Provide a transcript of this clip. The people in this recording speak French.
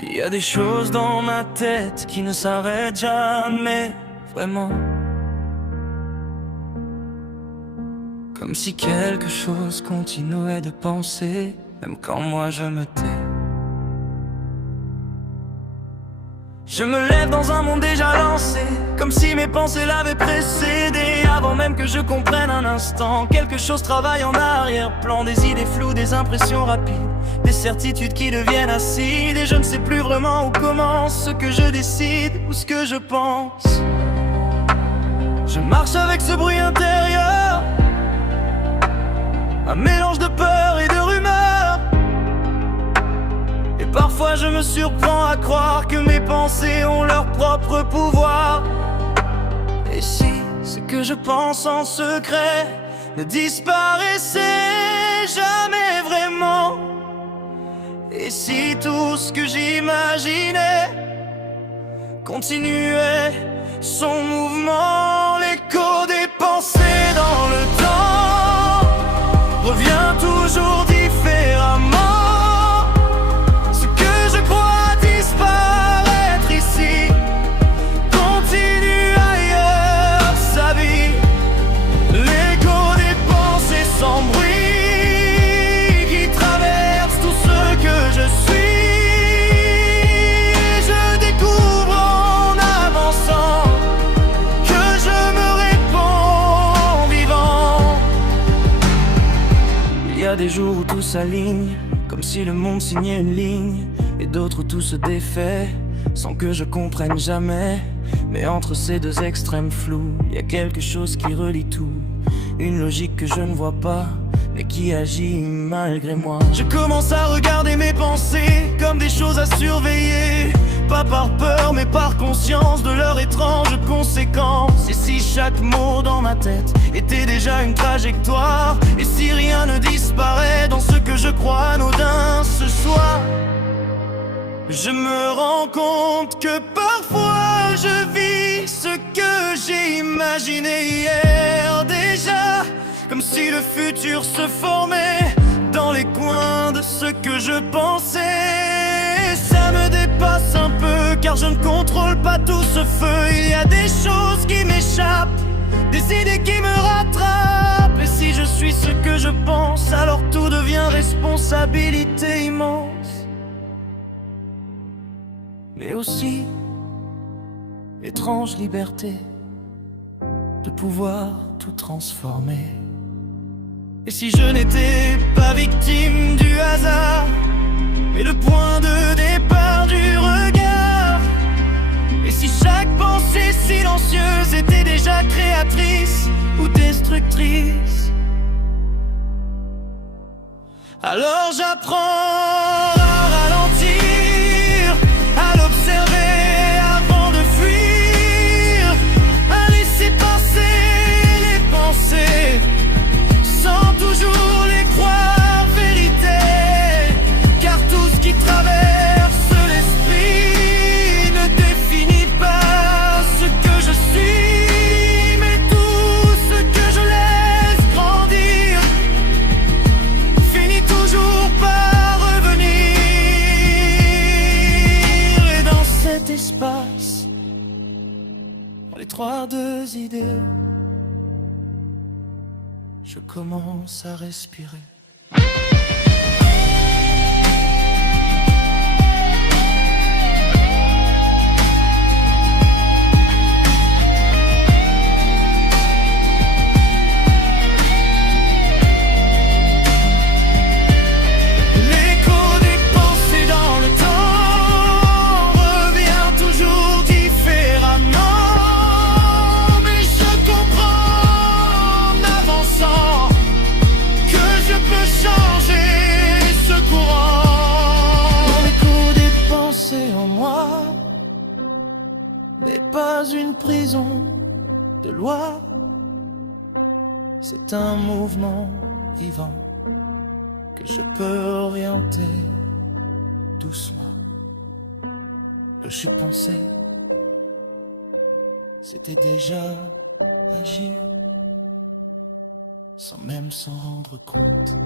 Il y a des choses dans ma tête qui ne s'arrêtent jamais, vraiment. Comme si quelque chose continuait de penser, même quand moi je me tais. Je me lève dans un monde déjà lancé, comme si mes pensées l'avaient précédé. Avant même que je comprenne un instant, quelque chose travaille en arrière-plan. Des idées floues, des impressions rapides, des certitudes qui deviennent acides. Et je ne sais plus vraiment où commence ce que je décide ou ce que je pense. Je marche avec ce bruit intérieur, un mélange de peur et de rumeurs. Et parfois je me surprends à croire que mes pensées ont leur propre pouvoir. Et si ce que je pense en secret ne disparaissait jamais vraiment? Et si tout ce que j'imaginais continuait son mouvement? L'écho des pensées dans le temps revient toujours différemment. Ce que je crois disparaître ici continue ailleurs sa vie. L'écho des pensées sans bruit qui traverse tout ce que je suis. Je découvre en avançant que je me réponds vivant. Il y a des jours où tout s'aligne, comme si le monde signait une ligne, et d'autres où tout se défait, sans que je comprenne jamais. Mais entre ces deux extrêmes flous, il y a quelque chose qui relie tout, une logique que je ne vois pas, mais qui agit malgré moi. Je commence à regarder mes pensées comme des choses à surveiller, pas par peur mais par conscience de leurs étranges conséquences. Et si chaque mot dans ma tête était déjà une trajectoire, et si rien ne disparaît dans ce que je crois anodin ce soir, je me rends compte que parfois je vis ce que j'ai imaginé hier déjà, comme si le futur se formait dans les coins de ce que je pensais. Ça me dépasse un peu car je ne contrôle pas tout ce feu. Il y a des choses qui m'échappent, des idées qui me rattrapent. Et si je suis ce que je pense, alors tout devient responsabilité immense. Mais aussi étrange liberté de pouvoir tout transformer. Et si je n'étais pas victime du hasard, mais le point de départ du regard? Et si chaque pensée silencieuse était déjà créatrice ou destructrice? Alors j'apprends à ralentir, à l'observer avant de fuir, à laisser passer les pensées sans toujours les croire vérité. Car tout ce qui traverse l'esprit ne définit pas ce que je suis, mais tout ce que je laisse grandir finit toujours par revenir. Et dans cet espace, les trois deux idées, je commence à respirer. L'écho des pensées dans le temps revient toujours différemment. Mais je comprends en avançant que je peux changer ce courant. L'écho des pensées en moi n'est pas une prison de loi, c'est un mouvement vivant que je peux orienter doucement. Je suis pensé, c'était déjà agir sans même s'en rendre compte.